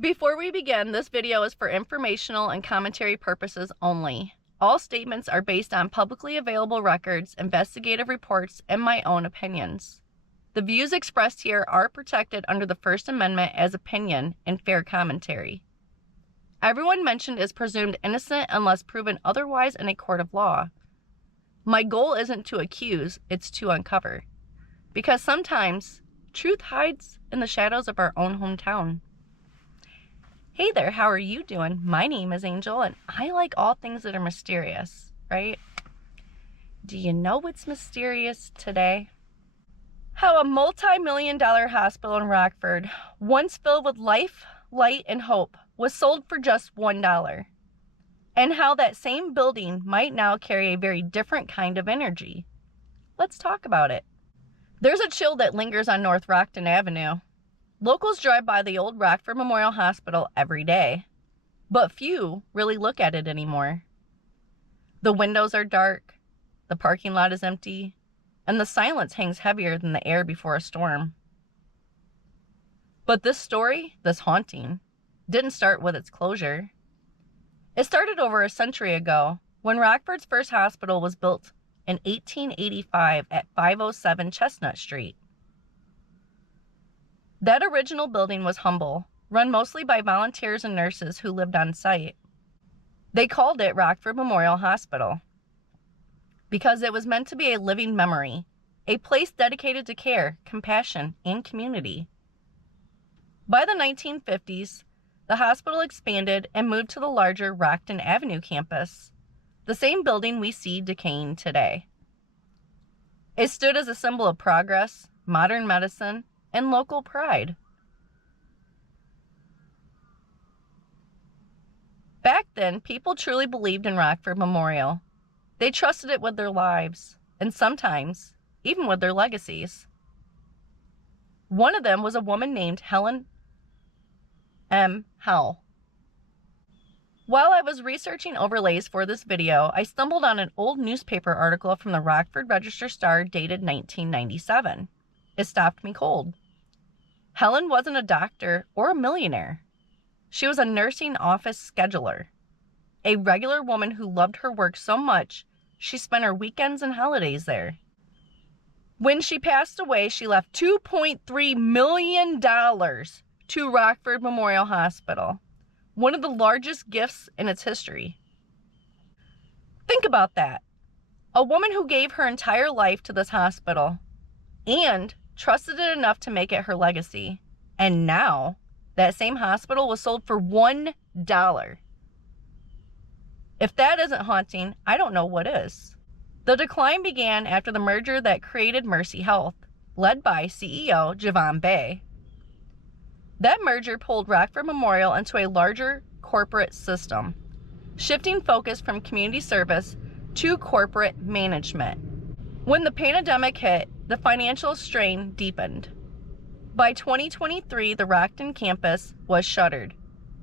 Before we begin, this video is for informational and commentary purposes only. All statements are based on publicly available records, investigative reports, and my own opinions. The views expressed here are protected under the First Amendment as opinion and fair commentary. Everyone mentioned is presumed innocent unless proven otherwise in a court of law. My goal isn't to accuse, it's to uncover. Because sometimes truth hides in the shadows of our own hometown. Hey there, how are you doing? My name is Angel, and I like all things that are mysterious, right? Do you know what's mysterious today? How a multi-million-dollar hospital in Rockford, once filled with life, light, and hope, was sold for just $1. And how that same building might now carry a very different kind of energy. Let's talk about it. There's a chill that lingers on North Rockton Avenue. Locals drive by the old Rockford Memorial Hospital every day, but few really look at it anymore. The windows are dark, the parking lot is empty, and the silence hangs heavier than the air before a storm. But this story, this haunting, didn't start with its closure. It started over a century ago when Rockford's first hospital was built in 1885 at 507 Chestnut Street. That original building was humble, run mostly by volunteers and nurses who lived on site. They called it Rockford Memorial Hospital because it was meant to be a living memory, a place dedicated to care, compassion, and community. By the 1950s, the hospital expanded and moved to the larger Rockton Avenue campus, the same building we see decaying today. It stood as a symbol of progress, modern medicine, and local pride. Back then, people truly believed in Rockford Memorial. They trusted it with their lives, and sometimes even with their legacies. One of them was a woman named Helen M. Howell. While I was researching overlays for this video, I stumbled on an old newspaper article from the Rockford Register-Star dated 1997. It stopped me cold. Helen wasn't a doctor or a millionaire. She was a nursing office scheduler, a regular woman who loved her work so much she spent her weekends and holidays there. When she passed away, she left $2.3 million to Rockford Memorial Hospital, one of the largest gifts in its history. Think about that. A woman who gave her entire life to this hospital and trusted it enough to make it her legacy. And now, that same hospital was sold for $1. If that isn't haunting, I don't know what is. The decline began after the merger that created Mercy Health, led by CEO Javon Bay. That merger pulled Rockford Memorial into a larger corporate system, shifting focus from community service to corporate management. When the pandemic hit, the financial strain deepened. By 2023, the Rockton campus was shuttered.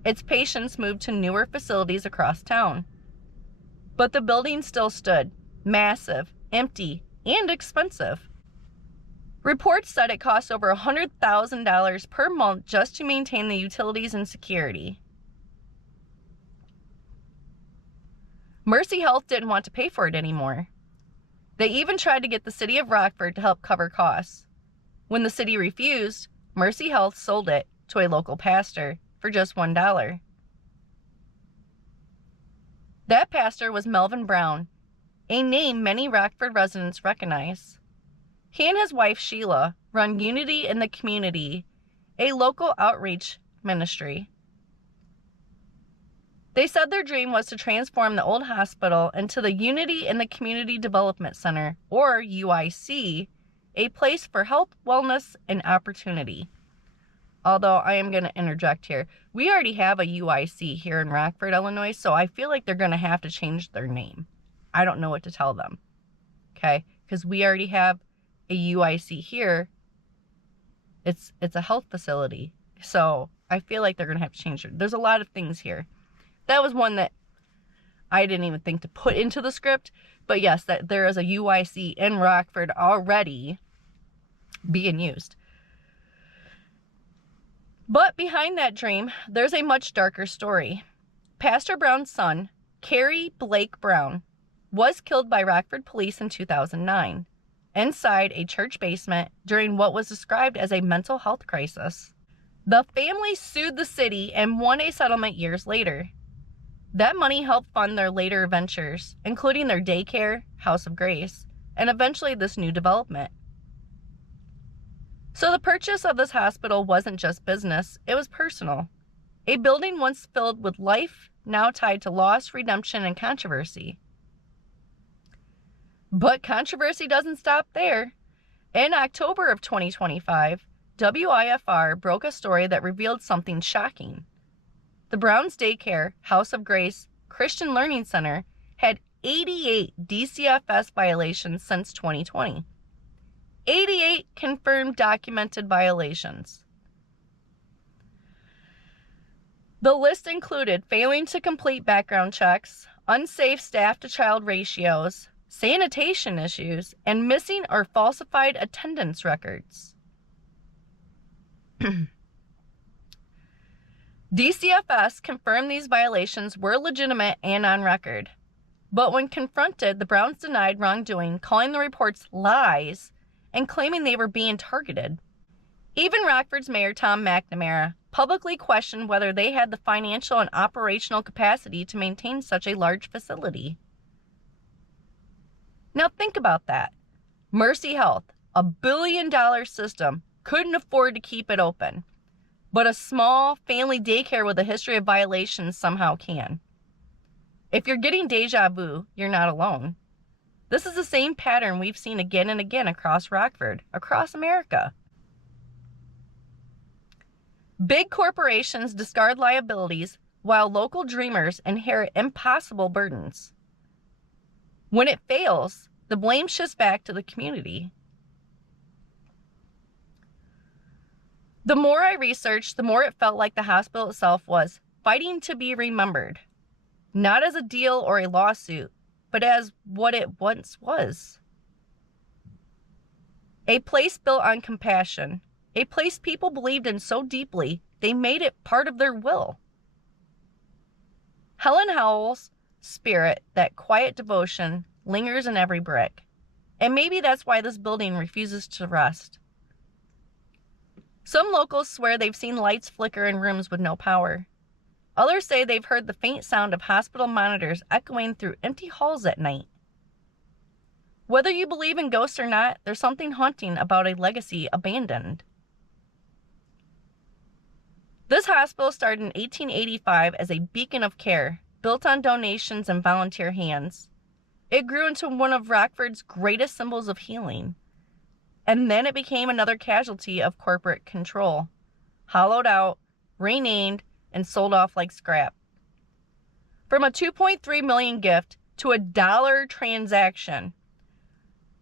Its patients moved to newer facilities across town. But the building still stood, massive, empty, and expensive. Reports said it cost over $100,000 per month just to maintain the utilities and security. Mercy Health didn't want to pay for it anymore. They even tried to get the city of Rockford to help cover costs. When the city refused, Mercy Health sold it to a local pastor for just $1. That pastor was Melvin Brown, a name many Rockford residents recognize. He and his wife Sheila run Unity in the Community, a local outreach ministry. They said their dream was to transform the old hospital into the Unity in the Community Development Center, or UIC, a place for health, wellness, and opportunity. Although I am going to interject here. We already have a UIC here in Rockford, Illinois, so I feel like they're going to have to change their name. I don't know what to tell them, okay? Because we already have a UIC here. It's a health facility, so I feel like they're going to have to change it. There's a lot of things here. That was one that I didn't even think to put into the script. But yes, that there is a UIC in Rockford already being used. But behind that dream, there's a much darker story. Pastor Brown's son, Kerry Blake Brown, was killed by Rockford police in 2009 inside a church basement during what was described as a mental health crisis. The family sued the city and won a settlement years later. That money helped fund their later ventures, including their daycare, House of Grace, and eventually this new development. So the purchase of this hospital wasn't just business, it was personal. A building once filled with life, now tied to loss, redemption, and controversy. But controversy doesn't stop there. In October of 2025, WIFR broke a story that revealed something shocking. The Browns Daycare, House of Grace, Christian Learning Center had 88 DCFS violations since 2020. 88 confirmed documented violations. The list included failing to complete background checks, unsafe staff-to-child ratios, sanitation issues, and missing or falsified attendance records. DCFS confirmed these violations were legitimate and on record. But when confronted, the Browns denied wrongdoing, calling the reports lies and claiming they were being targeted. Even Rockford's mayor, Tom McNamara, publicly questioned whether they had the financial and operational capacity to maintain such a large facility. Now think about that. Mercy Health, a $1 billion system, couldn't afford to keep it open. But a small family daycare with a history of violations somehow can. If you're getting deja vu, you're not alone. This is the same pattern we've seen again and again across Rockford, across America. Big corporations discard liabilities while local dreamers inherit impossible burdens. When it fails, the blame shifts back to the community. The more I researched, the more it felt like the hospital itself was fighting to be remembered, not as a deal or a lawsuit, but as what it once was. A place built on compassion, a place people believed in so deeply they made it part of their will. Helen Howell's spirit, that quiet devotion, lingers in every brick, and maybe that's why this building refuses to rest. Some locals swear they've seen lights flicker in rooms with no power. Others say they've heard the faint sound of hospital monitors echoing through empty halls at night. Whether you believe in ghosts or not, there's something haunting about a legacy abandoned. This hospital started in 1885 as a beacon of care, built on donations and volunteer hands. It grew into one of Rockford's greatest symbols of healing. And then it became another casualty of corporate control, hollowed out, renamed, and sold off like scrap. From a $2.3 million gift to a $1 transaction.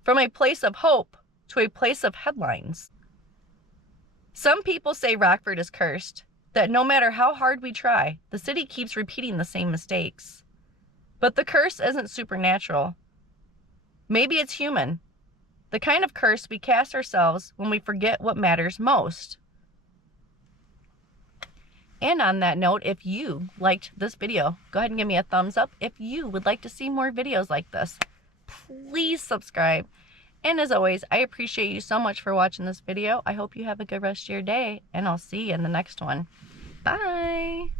From a place of hope to a place of headlines. Some people say Rockford is cursed, that no matter how hard we try, the city keeps repeating the same mistakes. But the curse isn't supernatural. Maybe it's human. The kind of curse we cast ourselves when we forget what matters most. And on that note, if you liked this video, go ahead and give me a thumbs up. If you would like to see more videos like this, please subscribe. And as always, I appreciate you so much for watching this video. I hope you have a good rest of your day, and I'll see you in the next one. Bye!